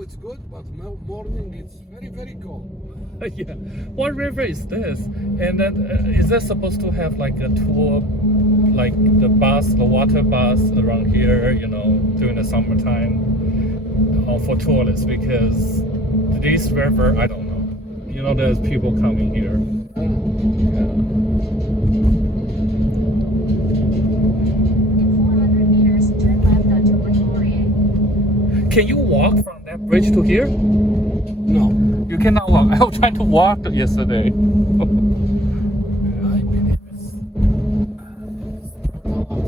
now it's good, but morning it's very cold. Yeah. What river is this? And then is that supposed to have like a tour, like the bus, the water bus around here, during the summertime, for tourists? Because this river, I don't know. There's people coming here. Yeah. 400 meters, turn left onto Laurier. Can you walk from that bridge to here? No. You cannot walk. I was trying to walk yesterday. I believe it's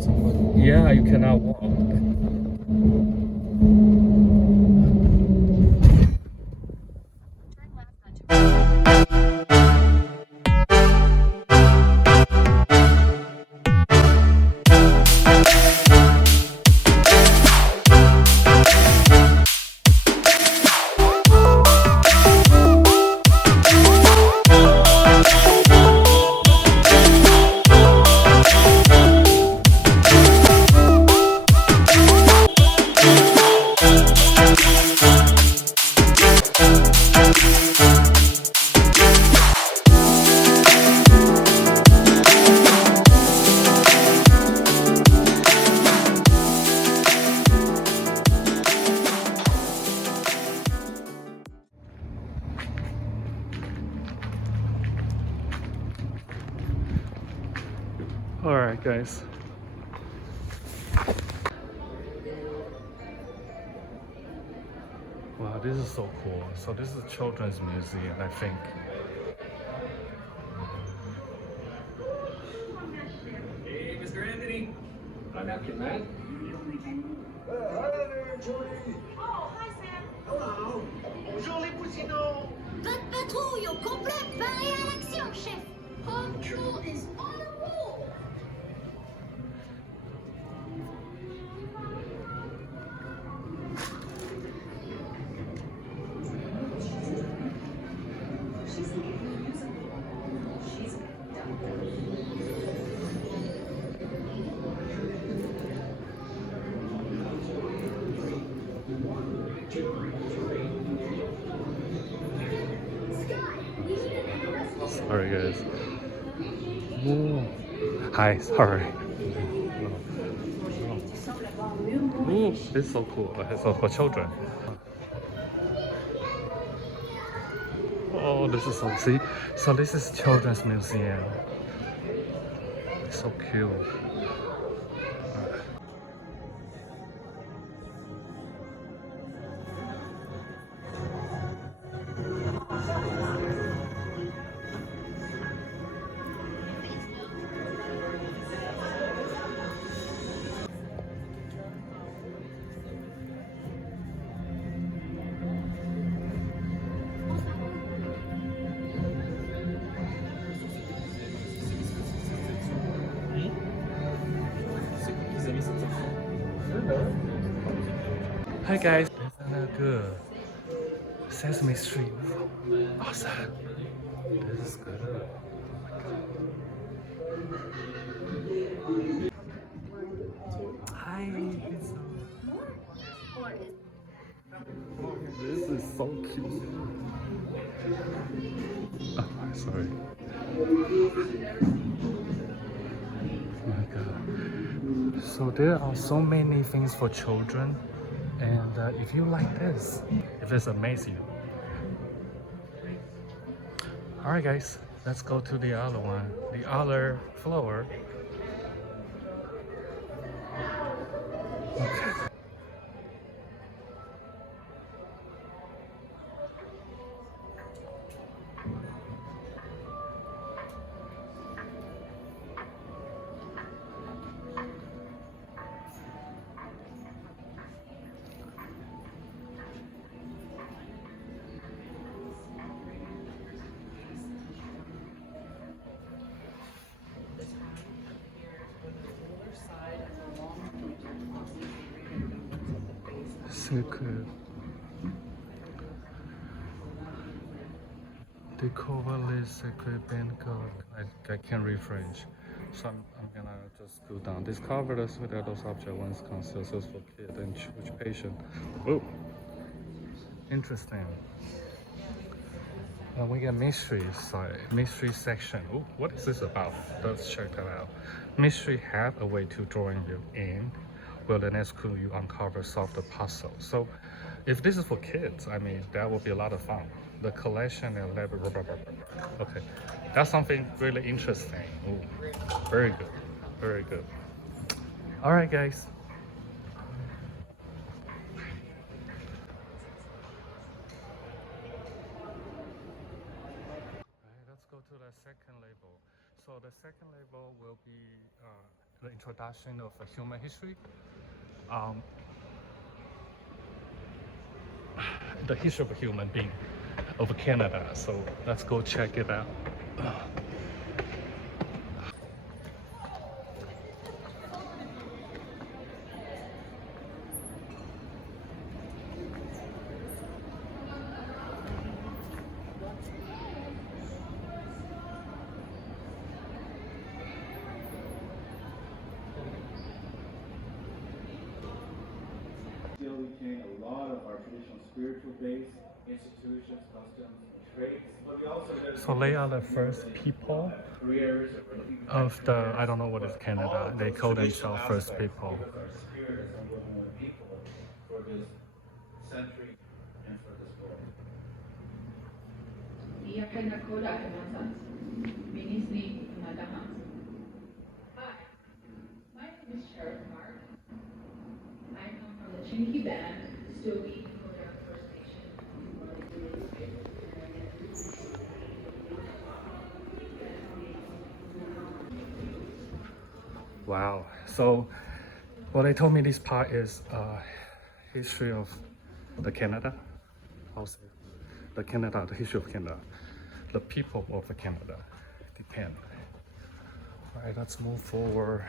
somebody. Yeah, you cannot walk. Turn left onto Alright, guys. Wow, this is so cool. So this is a children's museum, I think. Hey, Mr. Anthony. I'm Napkin Man. Oh, hi Sam. Hello. Bonjour les poussinots. Votre patrouille au complet, parée à l'action, chef. Patrol is on a roll. Sorry, guys. Ooh. Hi, sorry. Ooh, it's so cool. It's for children. Oh, this is so see. So this is children's museum. It's so cute. Hi guys. Isn't that good? Sesame Street. Awesome. This is good. Hi. This is so cute. Oh, sorry. Oh my god. So there are so many things for children. And if you like this, if it's amazing. Alright guys, let's go to the other one, the other floor. Okay. Secret. Découvre les secrets Bangkok. I can't read French, so I'm gonna just go down. Discover the secret of those objects once considered for kid and which patient. Oh. Interesting. We get mysteries, sorry, mystery section. Ooh, what is this about? Let's check that out. Mystery have a way to drawing you in. Will the next clue you uncover solve the puzzle? So, if this is for kids, I mean, that will be a lot of fun. The collection and level. Okay, that's something really interesting. Ooh, very good, very good. All right, guys. Alright, let's go to the second label. So the second label will be the introduction of human history. Um, the history of a human being of Canada. So let's go check it out. Still retain a lot of our traditional spiritual base, institutions, customs, traits, but we also So they are the first people careers of the, I don't know what is Canada. They call themselves first people. our spirit as a woman people for this century and for this world. Hi, my name is Sheriff Mark. I come from the Chiniki Band, Stogie Dakota First Nation. Wow. So what they told me this part is history of the Canada. I'll say the Canada, the history of Canada. The people of the Canada depend. All right, let's move forward.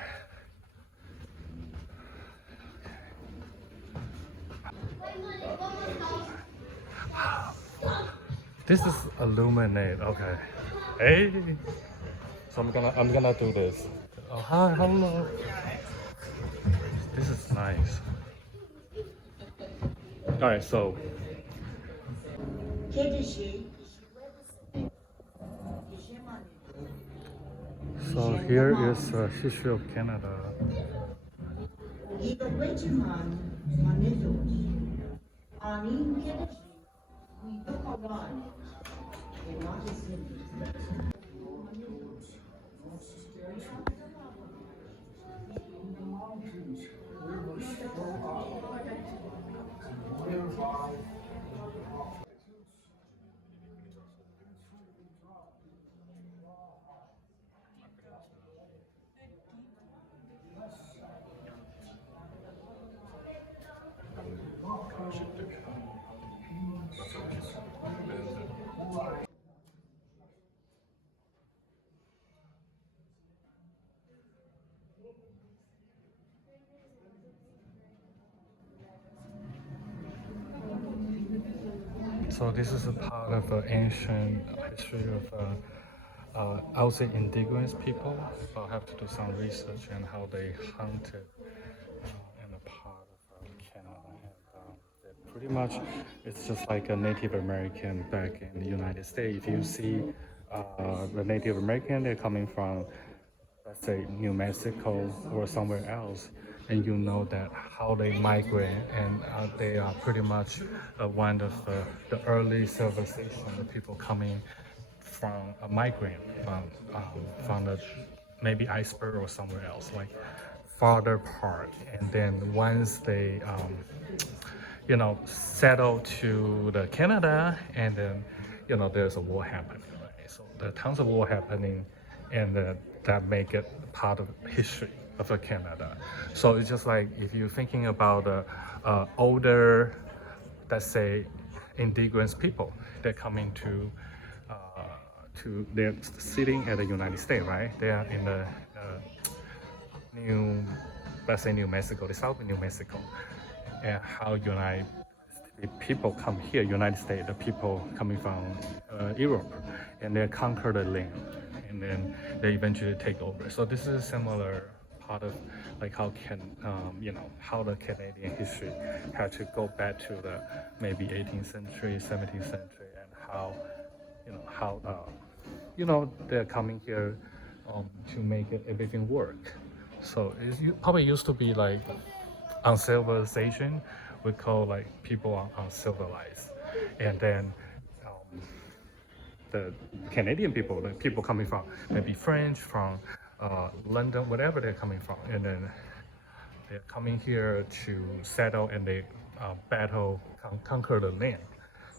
This is illuminate. Okay. Hey. So I'm gonna do this. Oh, hi, hello. This is nice. All right, so here is a history of Canada. So this is a part of ancient history of, I would say, indigenous people. I'll have to do some research on how they hunted in a part of Canada. And pretty much, it's just like a Native American back in the United States. If you see the Native American, they're coming from, let's say, New Mexico or somewhere else, and you know that how they migrate, and they are pretty much one of the early civilization, the people coming from a migrant from the maybe iceberg or somewhere else, like farther part, and then once they settle to the Canada, and then there's a war happening, right? So there are tons of war happening, and that make it part of history of Canada. So it's just like if you're thinking about older, let's say, indigenous people, they're coming to they're sitting at the United States, right? They are in the let's say New Mexico, the South of New Mexico, and how the people come here, United States, the people coming from Europe, and they conquer the land, and then they eventually take over. So this is a similar part part of like how can how the Canadian history had to go back to the maybe 18th century, 17th century, and how they're coming here to make everything work. So probably used to be like uncivilization. We call like people uncivilized, and then the Canadian people, the people coming from maybe French, from London, whatever they're coming from, and then they're coming here to settle and they battle, conquer the land.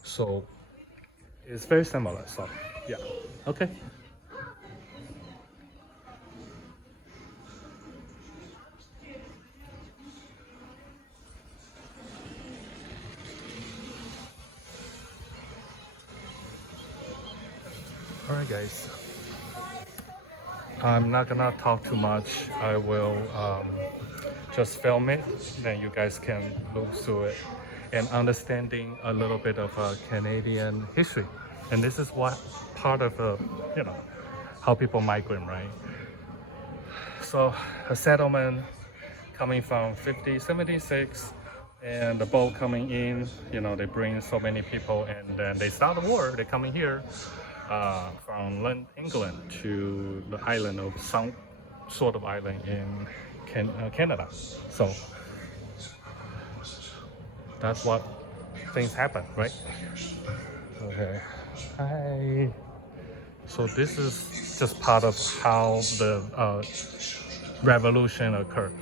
So it's very similar. So yeah, okay. All right, guys. I'm not gonna talk too much. I will just film it, then you guys can look through it and understanding a little bit of Canadian history. And this is what part of how people migrate, right? So a settlement coming from 1576, and the boat coming in, they bring so many people, and then they start the war. They're coming here from England to the island of some sort of island in Canada. So that's what things happen, right? Okay. Hi. So this is just part of how the revolution occurred.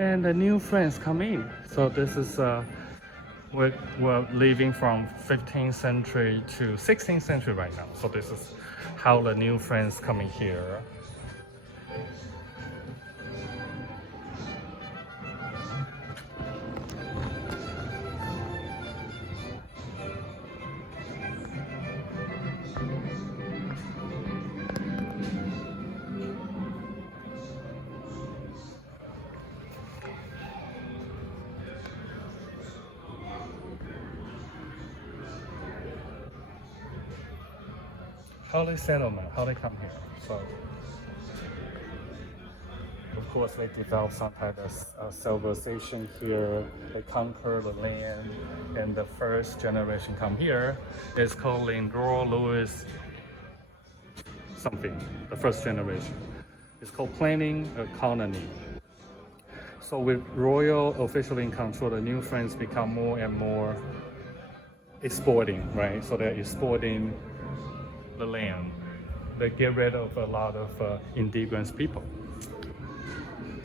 And the new friends come in. So this is we're leaving from 15th century to 16th century right now. So this is how the new friends coming here. How they settlement, how they come here. So of course they develop some type of civilization here. They conquer the land, and the first generation come here. It's called Lindor Lewis something. The first generation. It's called planning a colony. So with royal officially in control, the new friends become more and more exporting, right? So they're exporting the land. They get rid of a lot of indigenous people.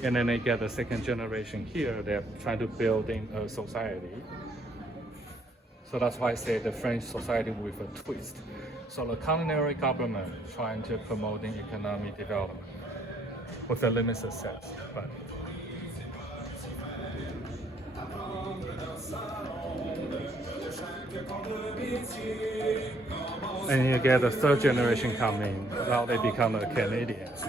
And then they get the second generation here. They're trying to build in a society. So that's why I say the French society with a twist. So the colonial government trying to promote economic development with a limited success. But and you get the third generation coming. Now they become a Canadians.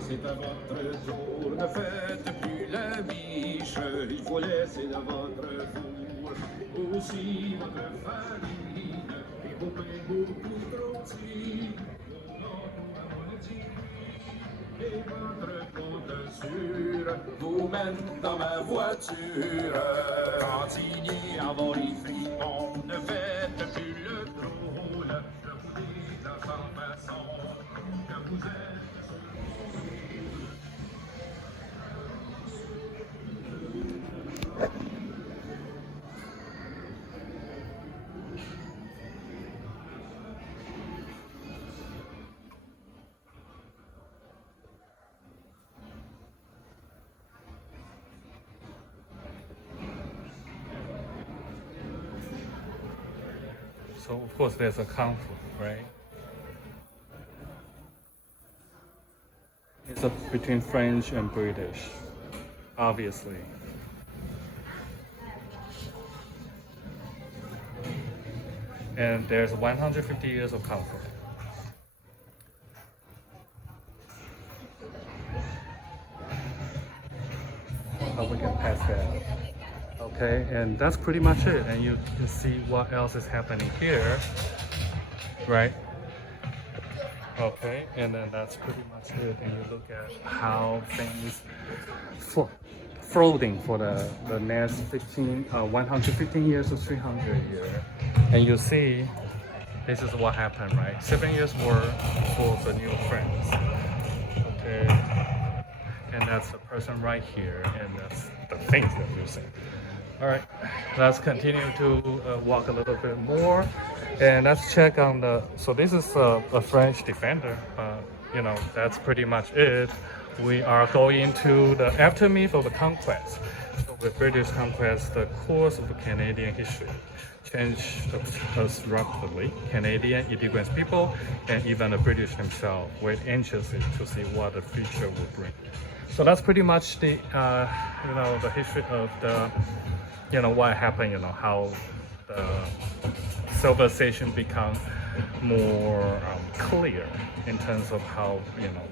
C'est à votre tour, ne faites plus la biche, il faut laisser à votre tour aussi votre famille, et vos pains beaucoup trop petits, et votre compte sûr vous mène dans ma voiture. Continuez avant les fripons, ne faites plus le drôle, je vous dis de la façon que vous êtes. So of course there's a conflict, right? It's between French and British, obviously. And there's 150 years of conflict. But we can pass that. Okay, and that's pretty much it. And you can see what else is happening here, right? Okay, and then that's pretty much it. And you look at how things floating for the next 115 years to 300 years. And you see, this is what happened, right? 7 years war for the new friends. Okay, and that's the person right here, and that's the things that you see. All right, let's continue to walk a little bit more, and let's check on the. So this is a French defender, you know, that's pretty much it. We are going to the aftermath of the conquest. So with British conquest, the course of Canadian history changed us rapidly. Canadian indigenous people and even the British themselves were anxious to see what the future would bring. So that's pretty much the you know, the history of the, you know, what happened, you know, how the civilization become more clear in terms of how, you know,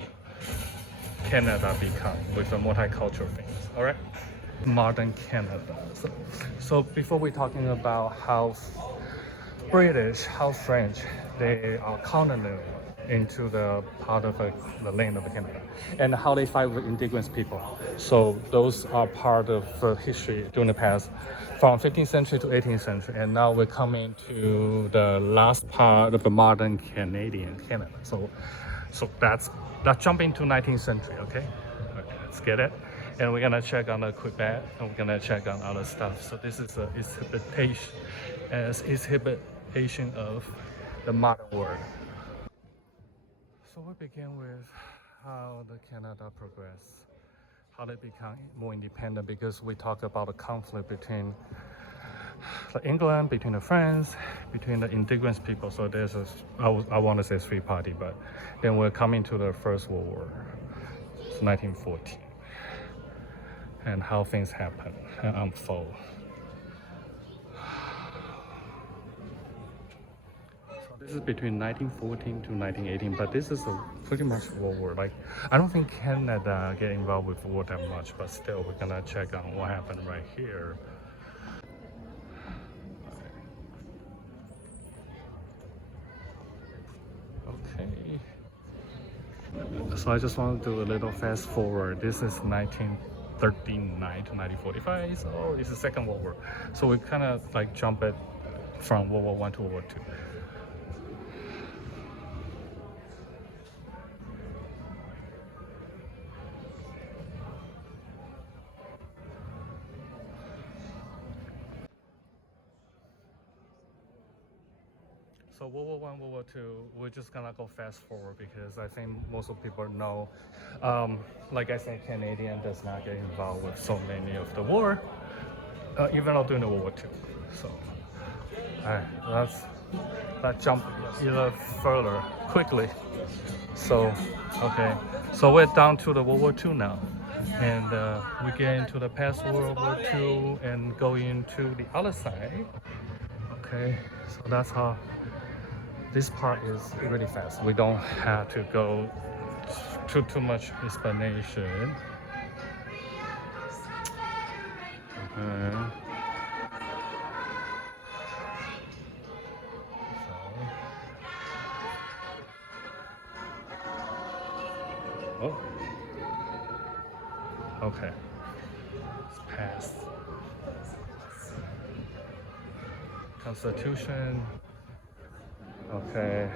Canada become with the multicultural things. All right, modern Canada. So before we're talking about how British, how French, they are colonial into the part of the land of Canada, and how they fight with indigenous people. So those are part of history during the past, from 15th century to 18th century, and now we're coming to the last part of the modern Canadian Canada. So that's jumping to 19th century. Okay, let's get it. And we're gonna check on the Quebec, and we're gonna check on other stuff. So this is a exhibition of the modern world. So we begin with how the Canada progressed, how they become more independent, because we talk about the conflict between the England, between the France, between the indigenous people. So there's I want to say three-party, but then we're coming to the First World War, it's 1914, and how things happen and unfold. This is between 1914 to 1918, but this is a pretty much World War. Like, I don't think Canada get involved with war that much, but still, we're gonna check on what happened right here. Okay. So I just want to do a little fast forward. This is 1939 to 1945. So it's the Second World War. So we kind of like jump it from World War I to World War II. So World War I, World War II, we're just gonna go fast forward because I think most of people know, like I said, Canadian does not get involved with so many of the war, even though during the World War II. So, let's jump either further quickly. So, okay, so we're down to the World War II now, and we get into the past World War II and go into the other side. Okay, so that's how. This part is really fast. We don't have to go too much explanation. Okay. Oh. Okay. It's passed. Constitution. Okay.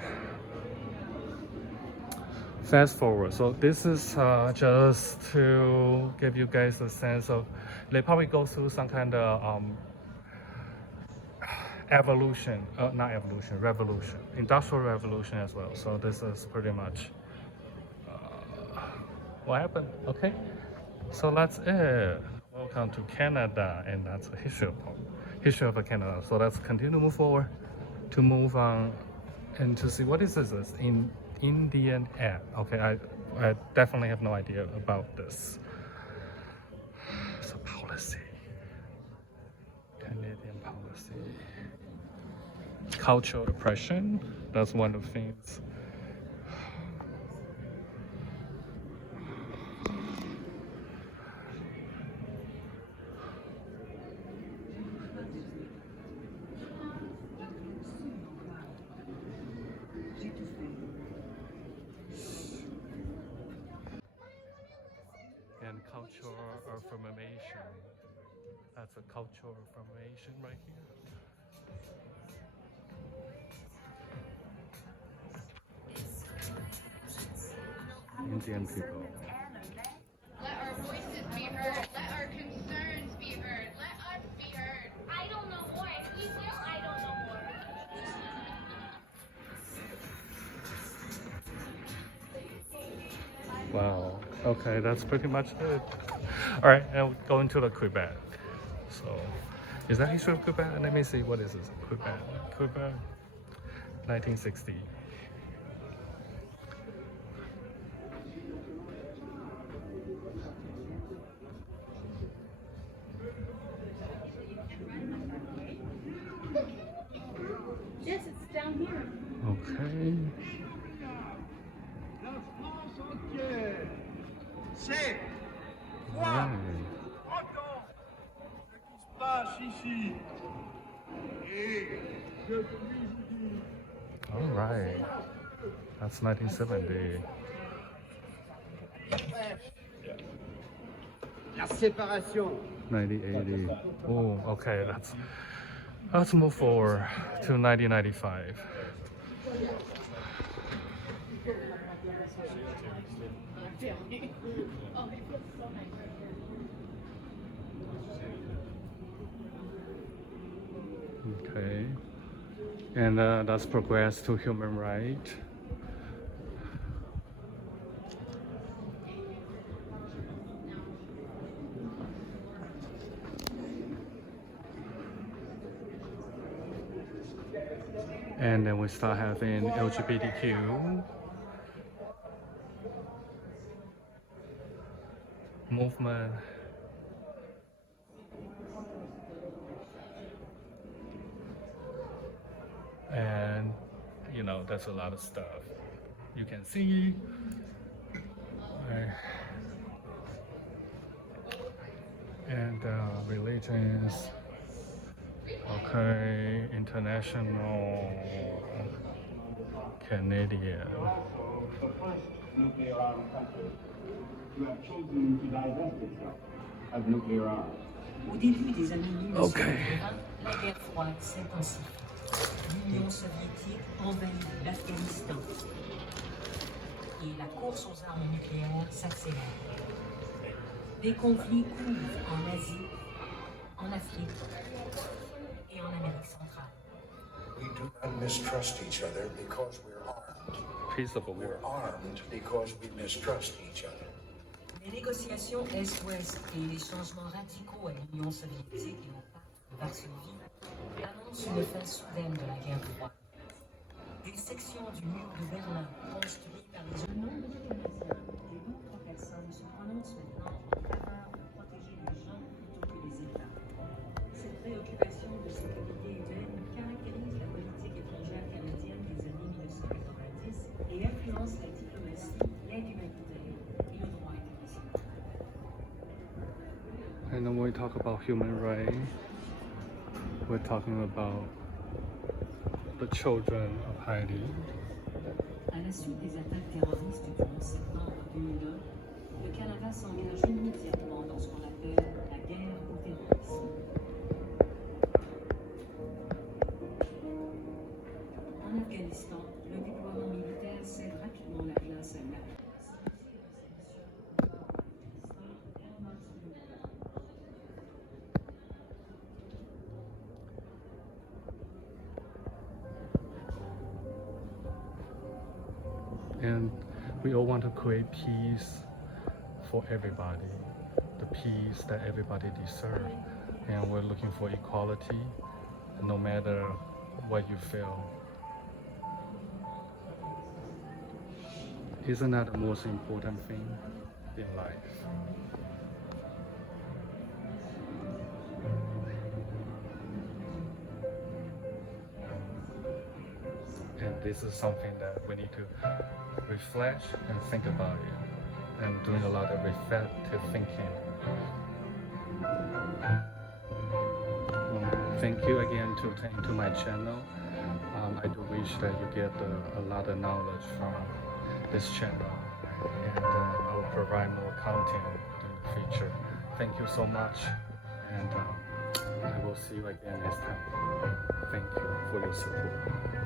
Fast forward. So this is just to give you guys a sense of, they probably go through some kind of evolution, not evolution, revolution, industrial revolution as well. So this is pretty much what happened. Okay. So that's it. Welcome to Canada, and that's a history of Canada. So let's continue to move forward. to move on and to see what is this in Indian ad. Okay, I definitely have no idea about this. It's a policy. Canadian policy. Cultural oppression, that's one of the things. And cultural affirmation. That's a cultural affirmation right here. Indian people. Let our voices be heard. Let our concerns be heard. Let us be heard. I don't know more. Excuse you? I don't know more. Wow. Okay, that's pretty much it. All right, now we're going to the Quebec. So, is that history of Quebec? Let me see. What is this? Quebec. Quebec, 1960. Yes, it's down here. Okay. La France entière sait, voit, Right. entend ce qui se passe ici. Et je puis vous dire, All right. That's 1970. La séparation. 1980. Oh, okay. Let's move forward to 1995. Okay, and that's progress to human rights. And then we start having LGBTQ movement. And you know, there's a lot of stuff you can see. And religions. Okay, international Canadian. The first nuclear armed country to have chosen to divest itself of nuclear arms. Au début des années 1980, Okay. la guerre froide s'intensifie. L'Union soviétique envahit l'Afghanistan et la course aux armes nucléaires s'accélère. Des conflits couvrent en Asie, en Afrique et en Amérique centrale. We do not mistrust each other because we're armed. Piece of a war. We're armed because we mistrust each other. Les négociations Est-Ouest et les changements radicaux à l'Union soviétique et au pacte de Varsovie annoncent une fin soudaine de la guerre froide. Des sections du mur de Berlin construites par les nombreux Canadiens et d'autres personnes se prononcent maintenant en faveur de protéger les gens plutôt que les États. Cette préoccupation de sécurité humaine caractérise la politique étrangère canadienne des années 1990 et influence la diplomatie, l'aide humanitaire et le droit international. And then when we talk about human rights, we're talking about the children of Haiti. À la suite des attaques terroristes du 11 septembre 2001, le Canada s'engage immédiatement dans ce qu'on appelle la guerre au terrorisme. En Afghanistan, le déploiement militaire cède rapidement la place à la And we all want to create peace for everybody, the peace that everybody deserves. And we're looking for equality, no matter what you feel. Isn't that the most important thing in life? And this is something that we need to reflect and think about it, and doing a lot of reflective thinking. Thank you again to my channel. I do wish that you get a lot of knowledge from this channel, and I will provide more content in the future. Thank you so much, and I will see you again next time. Thank you for your support.